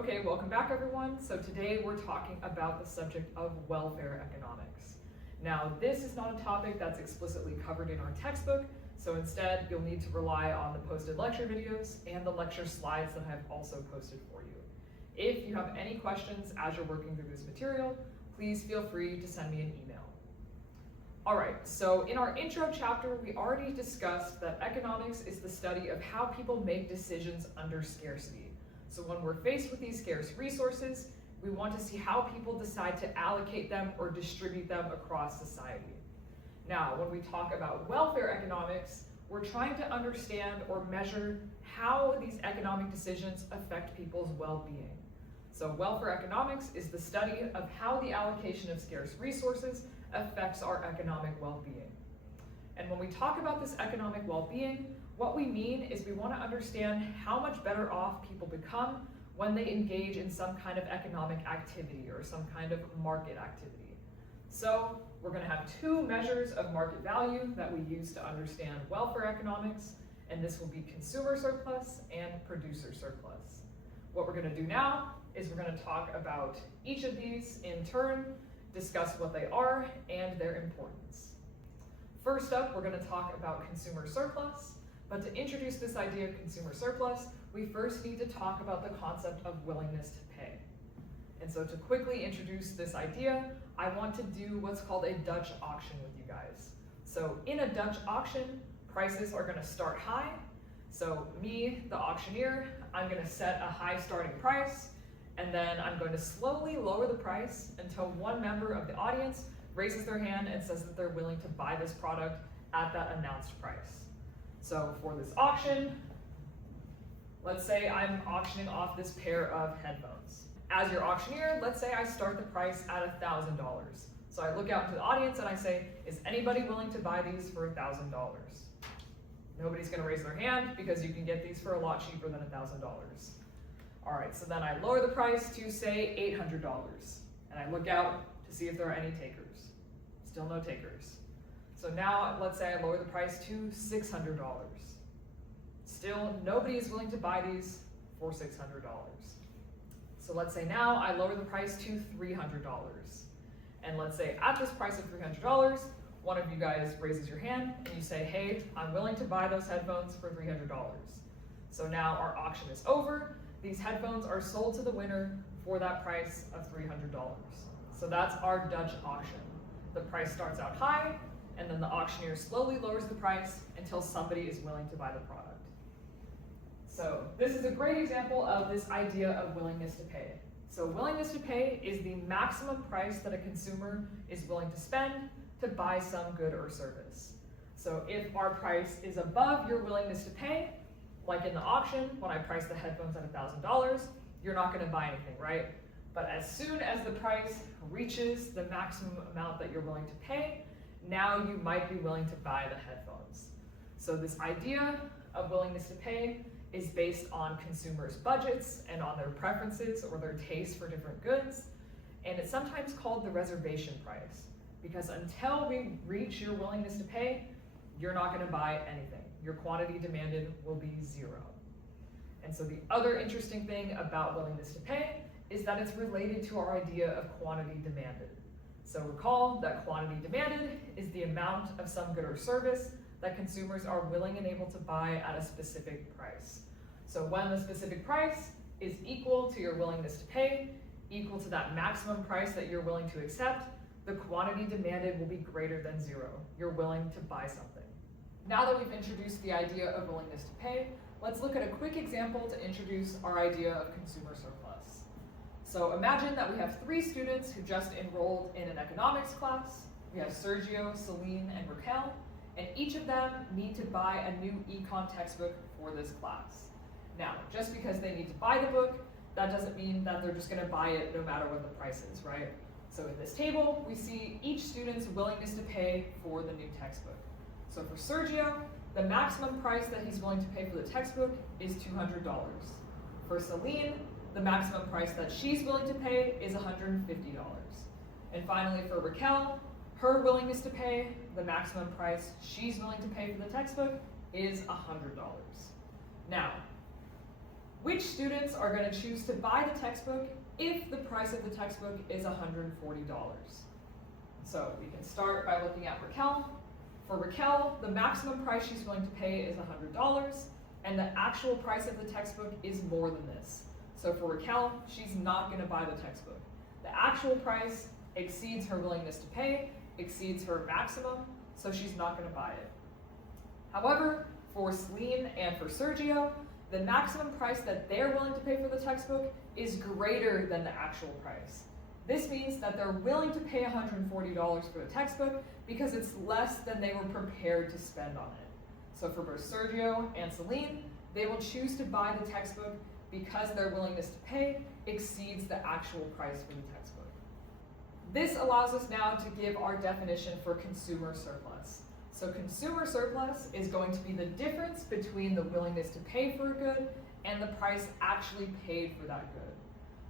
Okay, welcome back everyone. So today we're talking about the subject of welfare economics. Now, this is not a topic that's explicitly covered in our textbook, so instead you'll need to rely on the posted lecture videos and the lecture slides that I've also posted for you. If you have any questions as you're working through this material, please feel free to send me an email. All right, so in our intro chapter, we already discussed that economics is the study of how people make decisions under scarcity. So when we're faced with these scarce resources, we want to see how people decide to allocate them or distribute them across society. Now, when we talk about welfare economics, we're trying to understand or measure how these economic decisions affect people's well-being. So welfare economics is the study of how the allocation of scarce resources affects our economic well-being. And when we talk about this economic well-being, what we mean is we want to understand how much better off people become when they engage in some kind of economic activity or some kind of market activity. So we're going to have two measures of market value that we use to understand welfare economics, and this will be consumer surplus and producer surplus. What we're going to do now is we're going to talk about each of these in turn, discuss what they are and their importance. First up, we're going to talk about consumer surplus. But to introduce this idea of consumer surplus, we first need to talk about the concept of willingness to pay. And so to quickly introduce this idea, I want to do what's called a Dutch auction with you guys. So in a Dutch auction, prices are going to start high. So me, the auctioneer, I'm going to set a high starting price, and then I'm going to slowly lower the price until one member of the audience raises their hand and says that they're willing to buy this product at that announced price. So for this auction, let's say I'm auctioning off this pair of headphones. As your auctioneer, let's say I start the price at $1,000. So I look out into the audience and I say, is anybody willing to buy these for $1,000? Nobody's going to raise their hand because you can get these for a lot cheaper than $1,000. All right, so then I lower the price to say $800, and I look out to see if there are any takers. Still no takers. So now let's say I lower the price to $600. Still nobody is willing to buy these for $600. So let's say now I lower the price to $300. And let's say at this price of $300, one of you guys raises your hand and you say, hey, I'm willing to buy those headphones for $300. So now our auction is over. These headphones are sold to the winner for that price of $300. So that's our Dutch auction. The price starts out high, and then the auctioneer slowly lowers the price until somebody is willing to buy the product. So this is a great example of this idea of willingness to pay. So willingness to pay is the maximum price that a consumer is willing to spend to buy some good or service. So if our price is above your willingness to pay, like in the auction, when I price the headphones at $1,000, you're not going to buy anything, right? But as soon as the price reaches the maximum amount that you're willing to pay, now you might be willing to buy the headphones. So this idea of willingness to pay is based on consumers' budgets and on their preferences or their taste for different goods. And it's sometimes called the reservation price, because until we reach your willingness to pay, you're not going to buy anything. Your quantity demanded will be zero. And so the other interesting thing about willingness to pay is that it's related to our idea of quantity demanded. So recall that quantity demanded is the amount of some good or service that consumers are willing and able to buy at a specific price. So when the specific price is equal to your willingness to pay, equal to that maximum price that you're willing to accept, the quantity demanded will be greater than zero. You're willing to buy something. Now that we've introduced the idea of willingness to pay, let's look at a quick example to introduce our idea of consumer surplus. So imagine that we have 3 students who just enrolled in an economics class. We have Sergio, Celine, and Raquel, and each of them need to buy a new econ textbook for this class. Now, just because they need to buy the book, that doesn't mean that they're just going to buy it no matter what the price is, right? So in this table, we see each student's willingness to pay for the new textbook. So for Sergio, the maximum price that he's willing to pay for the textbook is $200. For Celine, the maximum price that she's willing to pay is $150. And finally for Raquel, her willingness to pay, the maximum price she's willing to pay for the textbook is $100. Now, Which students are going to choose to buy the textbook if the price of the textbook is $140? So we can start by looking at Raquel. For Raquel, the maximum price she's willing to pay is $100, and the actual price of the textbook is more than this. So for Raquel, she's not going to buy the textbook. The actual price exceeds her willingness to pay, exceeds her maximum, so she's not going to buy it. However, for Celine and for Sergio, the maximum price that they're willing to pay for the textbook is greater than the actual price. This means that they're willing to pay $140 for the textbook because it's less than they were prepared to spend on it. So for both Sergio and Celine, they will choose to buy the textbook because their willingness to pay exceeds the actual price for the textbook. This allows us now to give our definition for consumer surplus. So consumer surplus is going to be the difference between the willingness to pay for a good and the price actually paid for that good.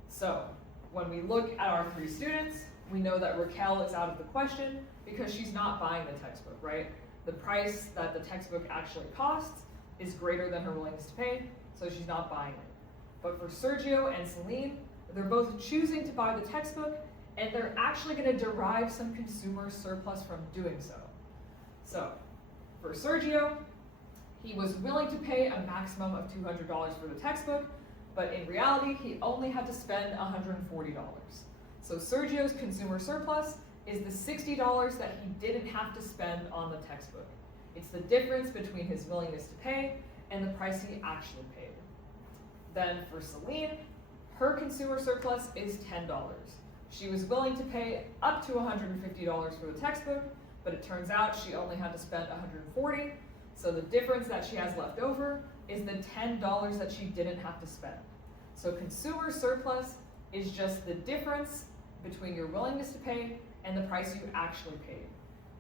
So when we look at our three students, we know that Raquel is out of the question because she's not buying the textbook, right? The price that the textbook actually costs is greater than her willingness to pay, so she's not buying it. But for Sergio and Celine, they're both choosing to buy the textbook, and they're actually going to derive some consumer surplus from doing so. So for Sergio, he was willing to pay a maximum of $200 for the textbook, but in reality, he only had to spend $140. So Sergio's consumer surplus is the $60 that he didn't have to spend on the textbook. It's the difference between his willingness to pay and the price he actually paid. Then for Celine, her consumer surplus is $10. She was willing to pay up to $150 for the textbook, but it turns out she only had to spend $140. So the difference that she has left over is the $10 that she didn't have to spend. So consumer surplus is just the difference between your willingness to pay and the price you actually paid.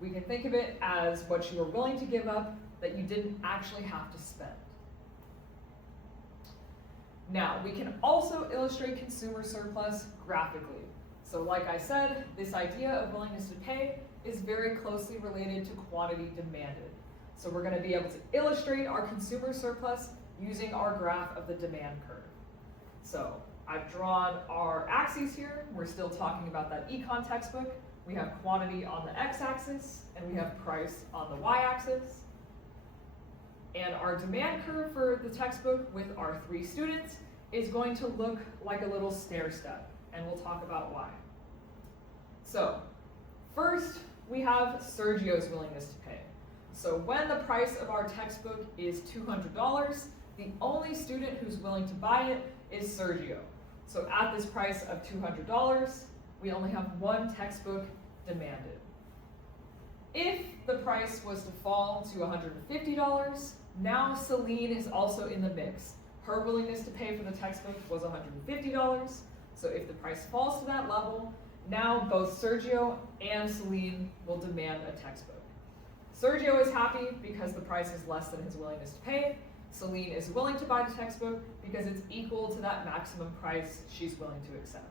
We can think of it as what you were willing to give up that you didn't actually have to spend. Now, we can also illustrate consumer surplus graphically. So like I said, this idea of willingness to pay is very closely related to quantity demanded. So we're going to be able to illustrate our consumer surplus using our graph of the demand curve. So I've drawn our axes here. We're still talking about that econ textbook. We have quantity on the x-axis, and we have price on the y-axis. And our demand curve for the textbook with our three students is going to look like a little stair step, and we'll talk about why. So first, we have Sergio's willingness to pay. So when the price of our textbook is $200, the only student who's willing to buy it is Sergio. So at this price of $200, we only have one textbook demanded. If the price was to fall to $150, now Celine is also in the mix. Her willingness to pay for the textbook was $150, so if the price falls to that level, now both Sergio and Celine will demand a textbook. Sergio is happy because the price is less than his willingness to pay. Celine is willing to buy the textbook because it's equal to that maximum price she's willing to accept.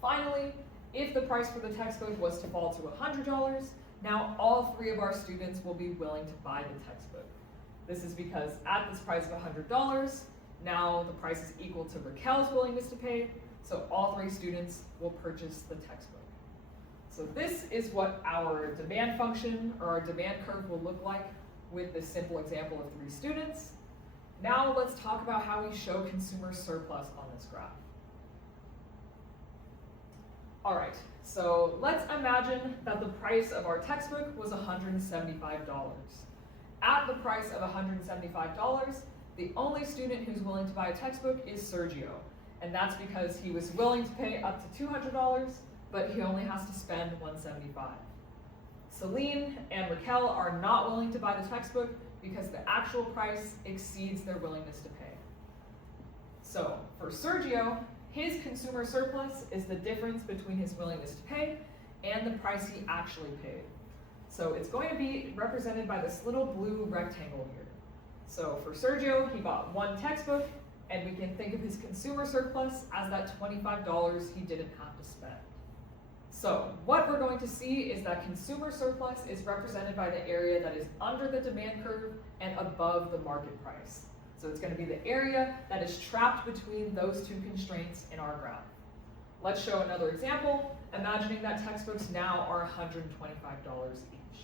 Finally, if the price for the textbook was to fall to $100, now all three of our students will be willing to buy the textbook. This is because at this price of $100, now the price is equal to Raquel's willingness to pay, so all three students will purchase the textbook. So this is what our demand function or our demand curve will look like with this simple example of three students. Now let's talk about how we show consumer surplus on this graph. All right, so let's imagine that the price of our textbook was $175. At the price of $175, the only student who's willing to buy a textbook is Sergio, and that's because he was willing to pay up to $200, but he only has to spend $175. Celine and Raquel are not willing to buy the textbook because the actual price exceeds their willingness to pay. So for Sergio, his consumer surplus is the difference between his willingness to pay and the price he actually paid. So it's going to be represented by this little blue rectangle here. So for Sergio, he bought one textbook, and we can think of his consumer surplus as that $25 he didn't have to spend. So what we're going to see is that consumer surplus is represented by the area that is under the demand curve and above the market price. So it's going to be the area that is trapped between those two constraints in our graph. Let's show another example, imagining that textbooks now are $125 each.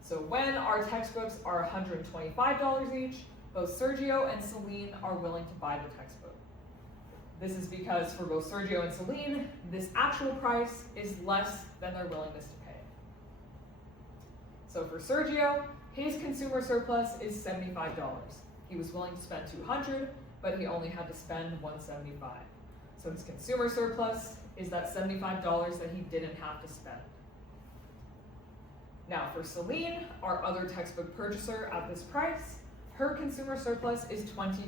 So when our textbooks are $125 each, both Sergio and Celine are willing to buy the textbook. This is because for both Sergio and Celine, this actual price is less than their willingness to pay. So for Sergio, his consumer surplus is $75. He was willing to spend $200, but he only had to spend $175. So his consumer surplus is that $75 that he didn't have to spend. Now for Celine, our other textbook purchaser at this price, her consumer surplus is $25.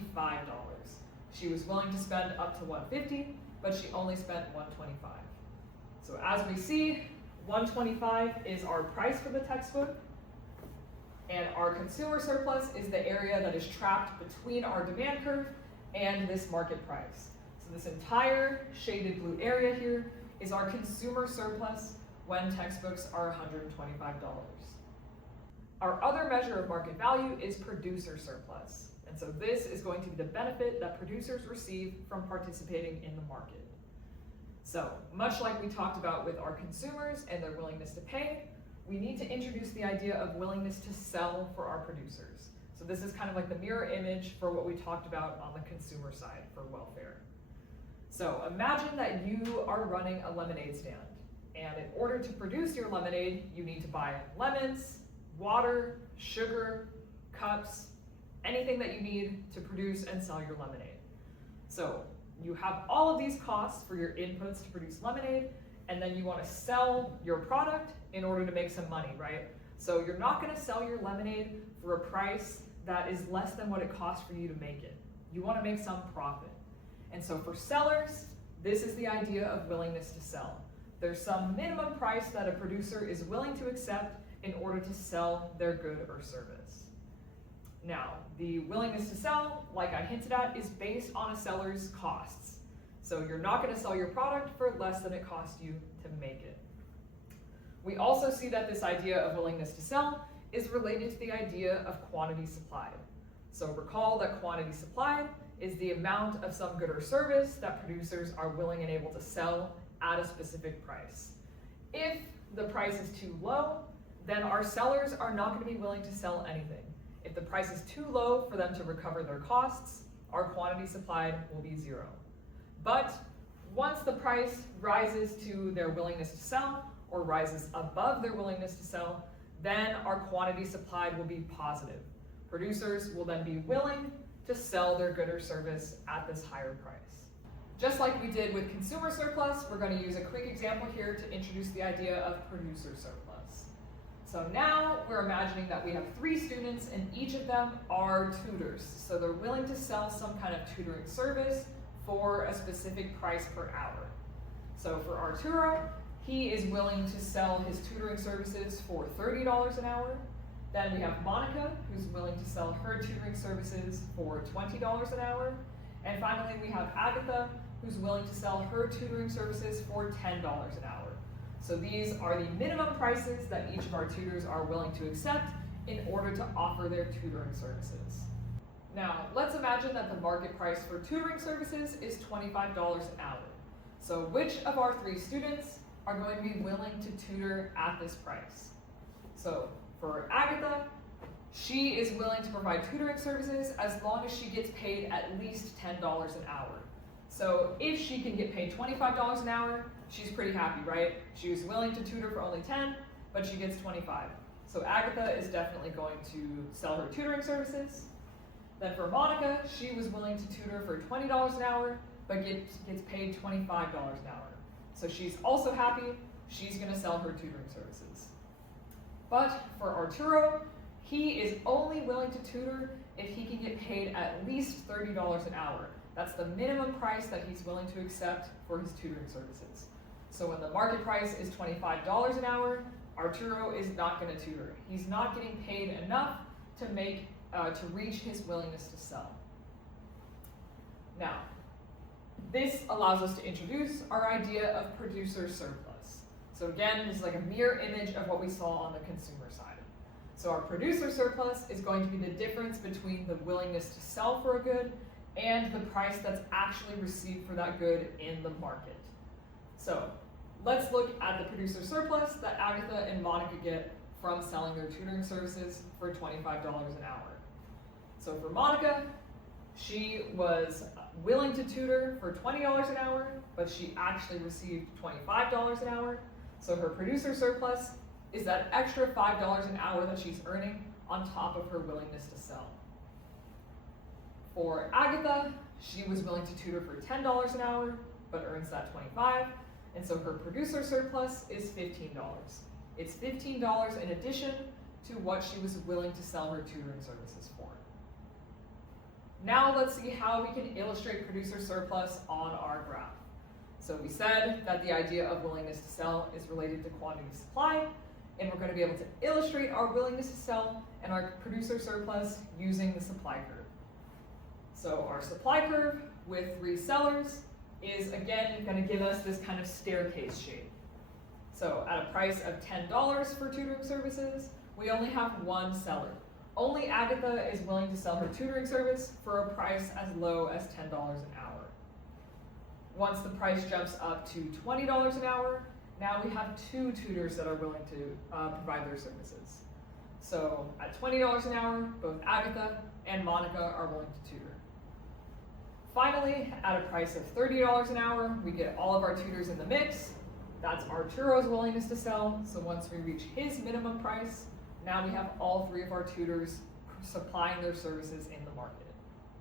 She was willing to spend up to $150, but she only spent $125. So as we see, $125 is our price for the textbook, and our consumer surplus is the area that is trapped between our demand curve and this market price. So this entire shaded blue area here is our consumer surplus when textbooks are $125. Our other measure of market value is producer surplus. And so this is going to be the benefit that producers receive from participating in the market. So much like we talked about with our consumers and their willingness to pay, we need to introduce the idea of willingness to sell for our producers. So this is kind of like the mirror image for what we talked about on the consumer side for welfare. So imagine that you are running a lemonade stand, and in order to produce your lemonade, you need to buy lemons, water, sugar, cups, anything that you need to produce and sell your lemonade. So you have all of these costs for your inputs to produce lemonade, and then you want to sell your product in order to make some money, right? So you're not going to sell your lemonade for a price that is less than what it costs for you to make it. You want to make some profit. And so for sellers, this is the idea of willingness to sell. There's some minimum price that a producer is willing to accept in order to sell their good or service. Now, the willingness to sell, like I hinted at, is based on a seller's costs. So you're not going to sell your product for less than it costs you to make it. We also see that this idea of willingness to sell is related to the idea of quantity supplied. So recall that quantity supplied is the amount of some good or service that producers are willing and able to sell at a specific price. If the price is too low, then our sellers are not going to be willing to sell anything. If the price is too low for them to recover their costs, our quantity supplied will be zero. But once the price rises to their willingness to sell, or rises above their willingness to sell, then our quantity supplied will be positive. Producers will then be willing to sell their good or service at this higher price. Just like we did with consumer surplus, we're going to use a quick example here to introduce the idea of producer surplus. So now we're imagining that we have 3 students and each of them are tutors. So they're willing to sell some kind of tutoring service for a specific price per hour. So for Arturo, he is willing to sell his tutoring services for $30 an hour. Then we have Monica, who's willing to sell her tutoring services for $20 an hour. And finally, we have Agatha, who's willing to sell her tutoring services for $10 an hour. So these are the minimum prices that each of our tutors are willing to accept in order to offer their tutoring services. Now, let's imagine that the market price for tutoring services is $25 an hour. So which of our 3 students are going to be willing to tutor at this price? So for Agatha, she is willing to provide tutoring services as long as she gets paid at least $10 an hour. So if she can get paid $25 an hour, she's pretty happy, right? She was willing to tutor for only 10, but she gets 25. So Agatha is definitely going to sell her tutoring services. Then for Monica, she was willing to tutor for $20 an hour, but gets paid $25 an hour. So she's also happy, she's going to sell her tutoring services. But for Arturo, he is only willing to tutor if he can get paid at least $30 an hour. That's the minimum price that he's willing to accept for his tutoring services. So when the market price is $25 an hour, Arturo is not going to tutor. He's not getting paid enough to reach his willingness to sell. Now, this allows us to introduce our idea of producer surplus. So again, this is like a mirror image of what we saw on the consumer side. So our producer surplus is going to be the difference between the willingness to sell for a good and the price that's actually received for that good in the market. So let's look at the producer surplus that Agatha and Monica get from selling their tutoring services for $25 an hour. So for Monica, she was willing to tutor for $20 an hour, but she actually received $25 an hour. So her producer surplus is that extra $5 an hour that she's earning on top of her willingness to sell. For Agatha, she was willing to tutor for $10 an hour, but earns that $25, and so her producer surplus is $15. It's $15 in addition to what she was willing to sell her tutoring services for. Now let's see how we can illustrate producer surplus on our graph. So we said that the idea of willingness to sell is related to quantity supply, and we're going to be able to illustrate our willingness to sell and our producer surplus using the supply curve. So our supply curve with 3 sellers is again going to give us this kind of staircase shape. So at a price of $10 for tutoring services, we only have 1 seller. Only Agatha is willing to sell her tutoring service for a price as low as $10 an hour. Once the price jumps up to $20 an hour, now we have 2 tutors that are willing to provide their services. So at $20 an hour, both Agatha and Monica are willing to tutor. Finally, at a price of $30 an hour, we get all of our tutors in the mix. That's Arturo's willingness to sell. So once we reach his minimum price, now we have all 3 of our tutors supplying their services in the market.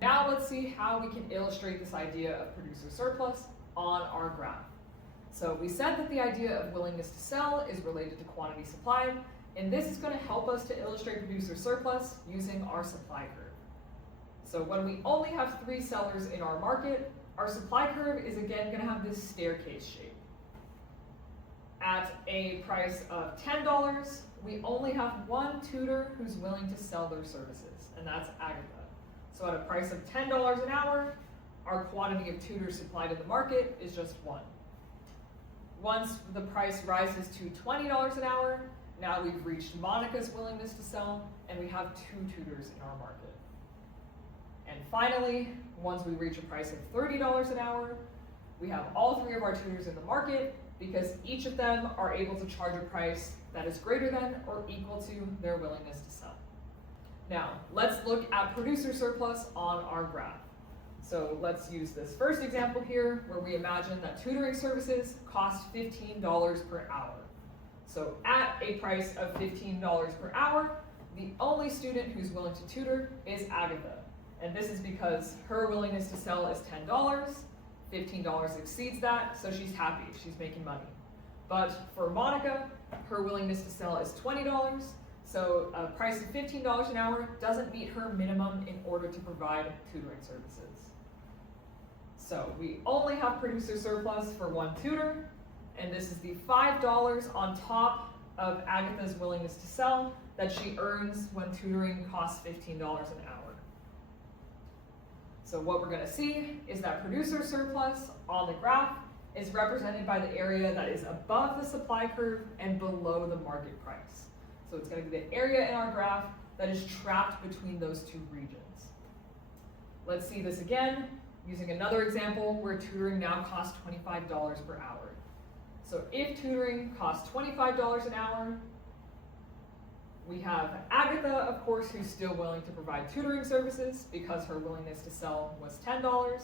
Now let's see how we can illustrate this idea of producer surplus on our graph. So we said that the idea of willingness to sell is related to quantity supplied, and this is going to help us to illustrate producer surplus using our supply curve. So when we only have 3 sellers in our market, our supply curve is again going to have this staircase shape. At a price of $10, we only have 1 tutor who's willing to sell their services, and that's Agatha. So at a price of $10 an hour, our quantity of tutors supplied in the market is just 1. Once the price rises to $20 an hour, now we've reached Monica's willingness to sell, and we have 2 tutors in our market. And finally, once we reach a price of $30 an hour, we have all 3 of our tutors in the market because each of them are able to charge a price that is greater than or equal to their willingness to sell. Now, let's look at producer surplus on our graph. So let's use this first example here where we imagine that tutoring services cost $15 per hour. So at a price of $15 per hour, the only student who's willing to tutor is Agatha. And this is because her willingness to sell is $10, $15 exceeds that, so she's happy, she's making money. But for Monica, her willingness to sell is $20, so a price of $15 an hour doesn't meet her minimum in order to provide tutoring services. So we only have producer surplus for 1 tutor, and this is the $5 on top of Agatha's willingness to sell that she earns when tutoring costs $15 an hour. So what we're going to see is that producer surplus on the graph is represented by the area that is above the supply curve and below the market price. So it's going to be the area in our graph that is trapped between those 2 regions. Let's see this again using another example where tutoring now costs $25 per hour. So if tutoring costs $25 an hour, we have Agatha, of course, who's still willing to provide tutoring services because her willingness to sell was $10,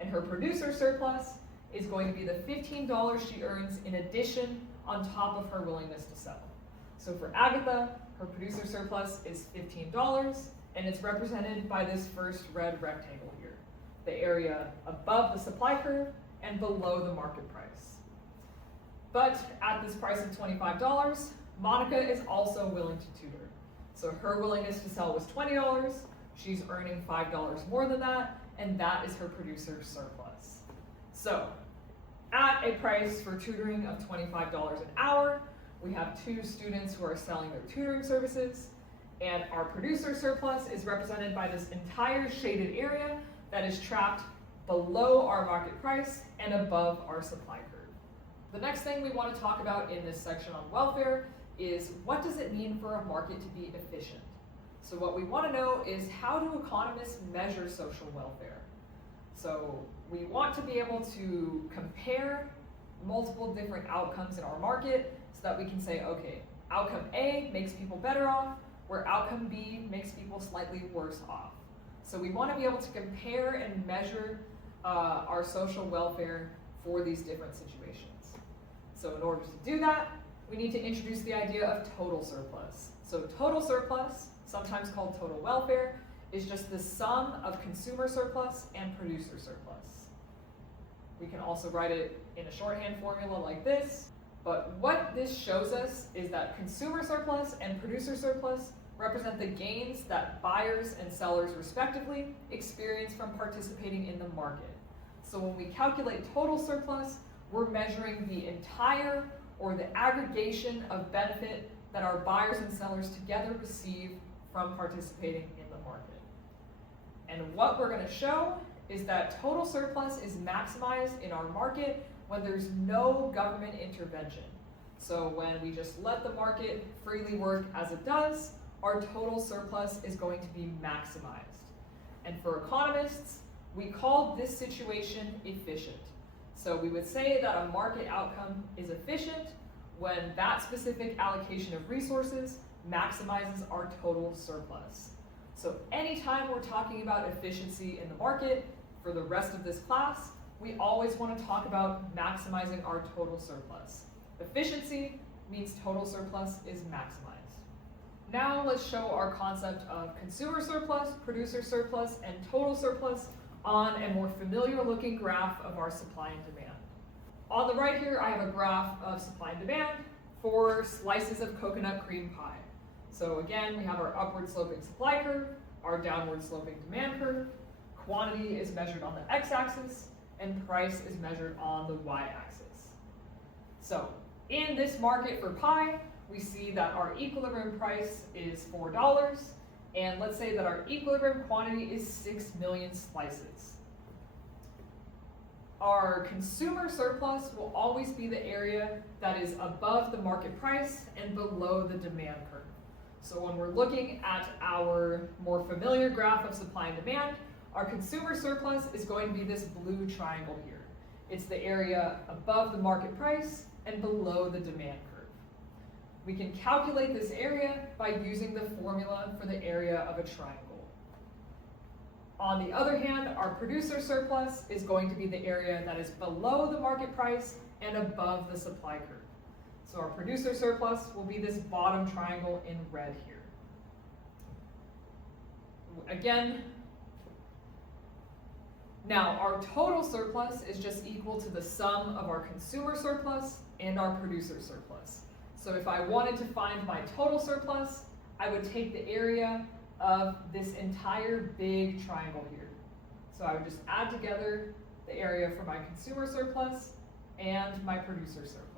and her producer surplus is going to be the $15 she earns in addition on top of her willingness to sell. So for Agatha, her producer surplus is $15, and it's represented by this first red rectangle here, the area above the supply curve and below the market price. But at this price of $25, Monica is also willing to tutor. So her willingness to sell was $20, she's earning $5 more than that, and that is her producer surplus. So at a price for tutoring of $25 an hour, we have 2 students who are selling their tutoring services, and our producer surplus is represented by this entire shaded area that is trapped below our market price and above our supply curve. The next thing we want to talk about in this section on welfare is what does it mean for a market to be efficient? So what we want to know is how do economists measure social welfare? So we want to be able to compare multiple different outcomes in our market so that we can say, okay, outcome A makes people better off, where outcome B makes people slightly worse off. So we want to be able to compare and measure our social welfare for these different situations. So in order to do that, we need to introduce the idea of total surplus. So total surplus, sometimes called total welfare, is just the sum of consumer surplus and producer surplus. We can also write it in a shorthand formula like this, but what this shows us is that consumer surplus and producer surplus represent the gains that buyers and sellers respectively experience from participating in the market. So when we calculate total surplus, we're measuring the entire or the aggregation of benefit that our buyers and sellers together receive from participating in the market. And what we're going to show is that total surplus is maximized in our market when there's no government intervention. So when we just let the market freely work as it does, our total surplus is going to be maximized. And for economists, we call this situation efficient. So we would say that a market outcome is efficient when that specific allocation of resources maximizes our total surplus. So anytime we're talking about efficiency in the market, for the rest of this class, we always want to talk about maximizing our total surplus. Efficiency means total surplus is maximized. Now let's show our concept of consumer surplus, producer surplus, and total surplus on a more familiar looking graph of our supply and demand. On the right here, I have a graph of supply and demand for slices of coconut cream pie. So again, we have our upward sloping supply curve, our downward sloping demand curve. Quantity is measured on the x-axis, and price is measured on the y-axis. So in this market for pie, we see that our equilibrium price is $4, and let's say that our equilibrium quantity is 6 million slices. Our consumer surplus will always be the area that is above the market price and below the demand curve. So when we're looking at our more familiar graph of supply and demand, our consumer surplus is going to be this blue triangle here. It's the area above the market price and below the demand curve. We can calculate this area by using the formula for the area of a triangle. On the other hand, our producer surplus is going to be the area that is below the market price and above the supply curve. So our producer surplus will be this bottom triangle in red here. Again, now our total surplus is just equal to the sum of our consumer surplus and our producer surplus. So if I wanted to find my total surplus, I would take the area of this entire big triangle here. So I would just add together the area for my consumer surplus and my producer surplus.